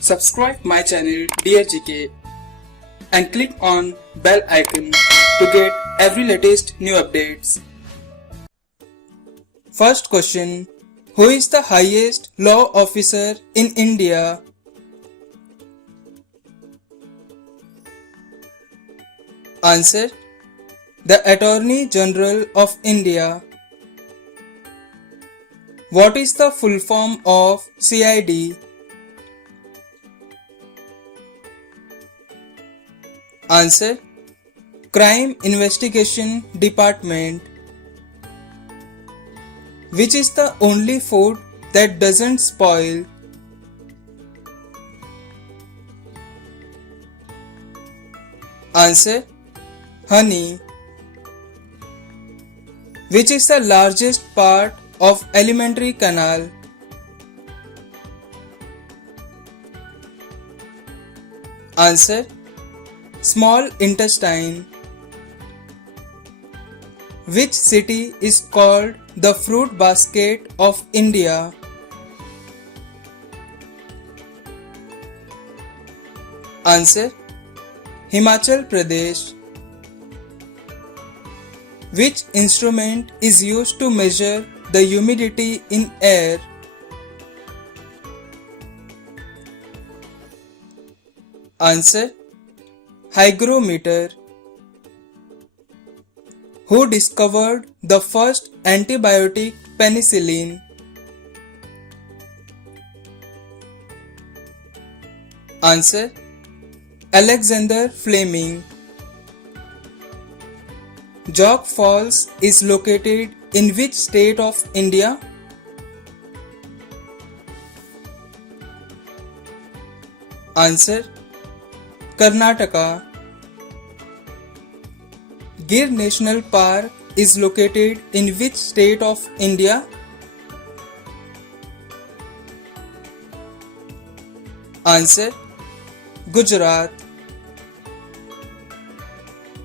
Subscribe my channel Dear GK and click on bell icon to get every latest new updates. First question. Who is the highest law officer in India? Answer. The Attorney General of India. What is the full form of CID? Answer. Crime Investigation Department. Which is the only food that doesn't spoil? Answer. Honey. Which is the largest part of alimentary canal? Answer. Small intestine. Which city is called the fruit basket of India? Answer. Himachal Pradesh. Which instrument is used to measure the humidity in air? Answer. Hygrometer. Who discovered the first antibiotic penicillin? Answer. Alexander Fleming. Jog Falls is located in which state of India? Answer. Karnataka. Gir National Park is located in which state of India? Answer. Gujarat.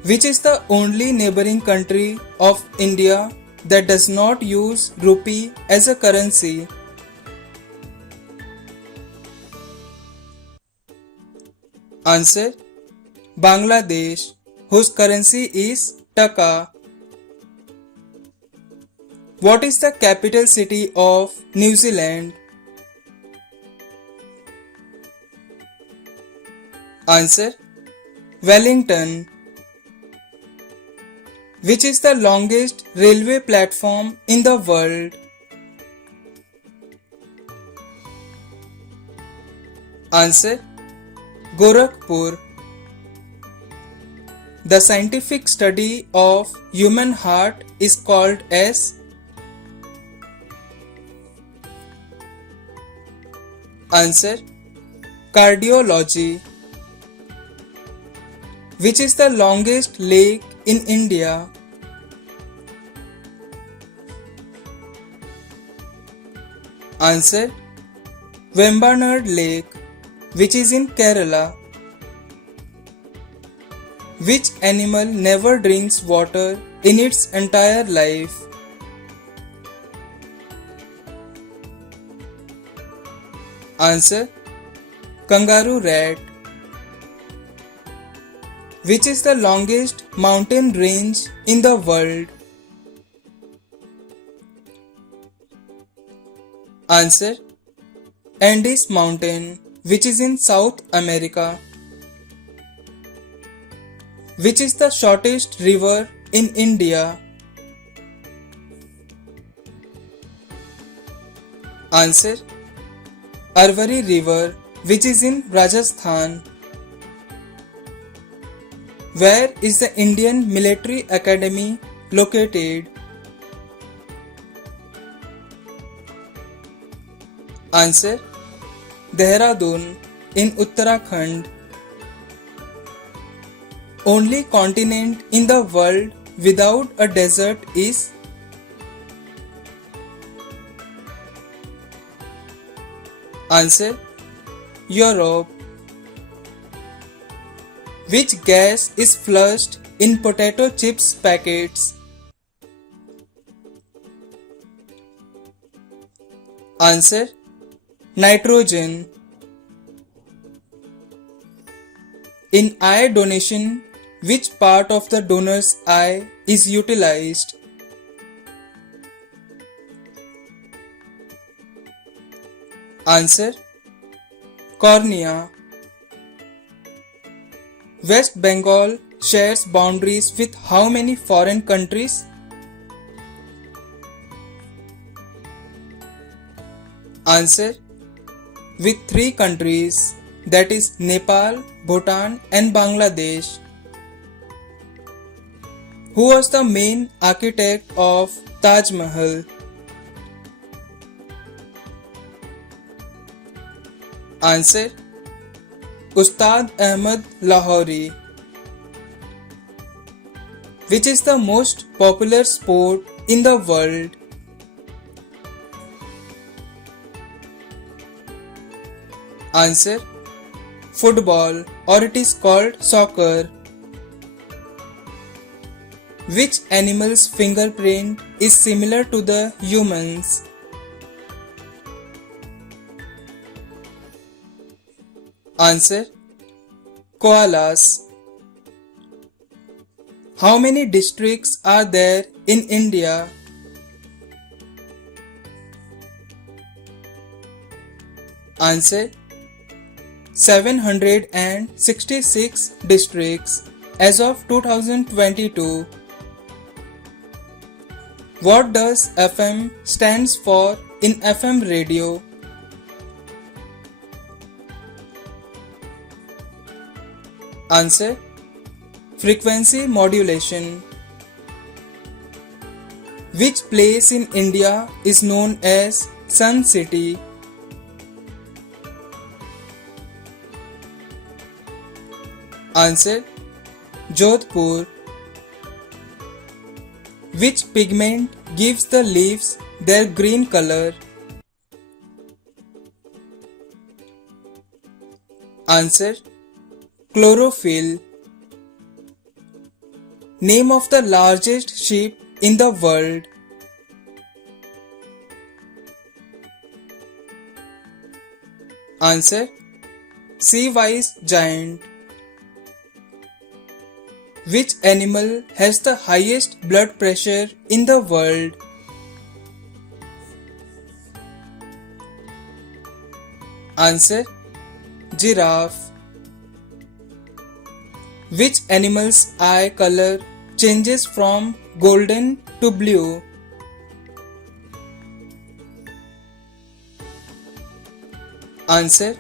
Which is the only neighboring country of India that does not use rupee as a currency? Answer. Bangladesh, whose currency is Taka. What is the capital city of New Zealand? Answer. Wellington. Which is the longest railway platform in the world? Answer. Gorakhpur. The scientific study of human heart is called as? Answer. Cardiology. Which is the longest lake in India? Answer. Vembanad Lake, which is in Kerala. Which animal never drinks water in its entire life? Answer. Kangaroo rat. Which is the longest mountain range in the world? Answer. Andes Mountain, which is in South America. Which is the shortest river in India? Answer. Arwari River, which is in Rajasthan. Where is the Indian Military Academy located? Answer. Dehradun in Uttarakhand. Only continent in the world without a desert is? Answer. Europe. Which gas is flushed in potato chips packets? Answer. Nitrogen. In eye donation, which part of the donor's eye is utilized? Answer: cornea. West Bengal shares boundaries with how many foreign countries? Answer: with 3 countries, that is Nepal, Bhutan and Bangladesh. Who was the main architect of Taj Mahal? Answer: Ustad Ahmad Lahori. Which is the most popular sport in the world? Answer: football, or it is called soccer. Which animal's fingerprint is similar to the human's? Answer: koalas. How many districts are there in India? Answer: 766 districts as of 2022. What does FM stands for in FM radio? Answer: frequency modulation. Which place in India is known as Sun City? Answer: Jodhpur. Which pigment gives the leaves their green color? Answer: chlorophyll. Name of the largest ship in the world. Answer: sea-wise giant. Which animal has the highest blood pressure in the world? Answer: giraffe. Which animal's eye color changes from golden to blue? Answer: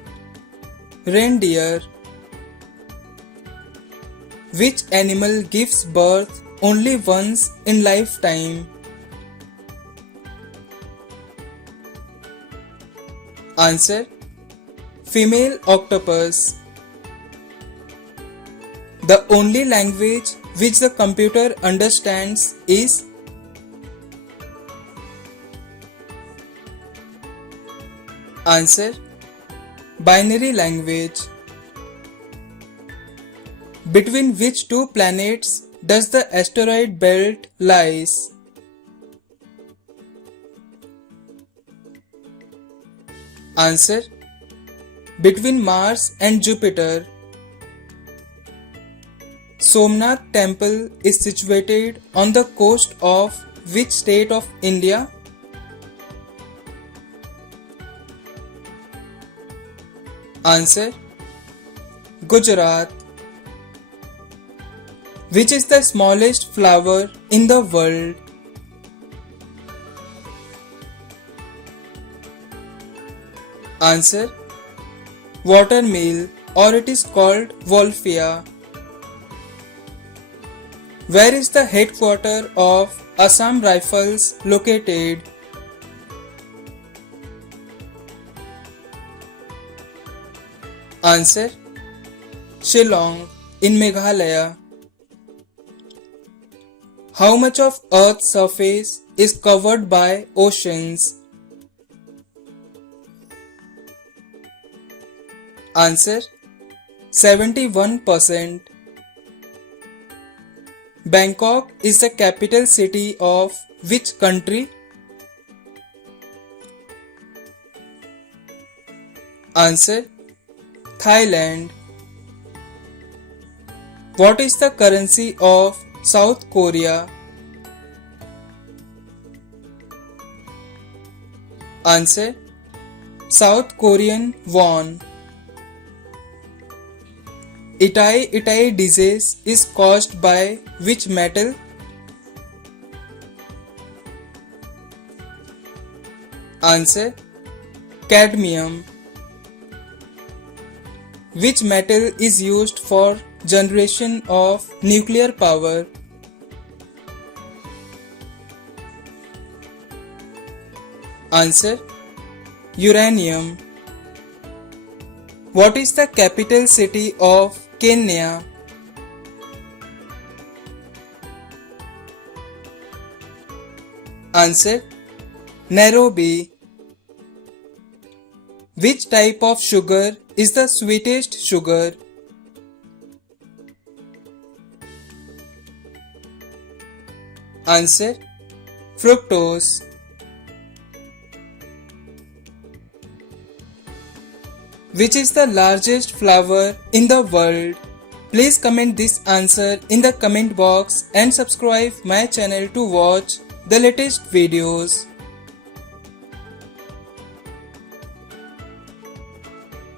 reindeer. Which animal gives birth only once in lifetime? Answer: female octopus. The only language which the computer understands is? Answer: binary language. Between which two planets does the asteroid belt lies? Answer: between Mars and Jupiter. Somnath temple is situated on the coast of which state of India? Answer: Gujarat. Which is the smallest flower in the world? Answer: watermeal, or it is called Wolffia. Where is the headquarters of Assam Rifles located? Answer: Shillong in Meghalaya. How much of Earth's surface is covered by oceans? Answer: 71%. Bangkok is the capital city of which country? Answer: Thailand. What is the currency of South Korea? Answer: South Korean won. Itai disease is caused by which metal? Answer: cadmium. Which metal is used for generation of nuclear power? Answer: uranium. What is the capital city of Kenya? Answer: Nairobi. Which type of sugar is the sweetest sugar? Answer: fructose. Which is the largest flower in the world? Please comment this answer in the comment box and subscribe my channel to watch the latest videos.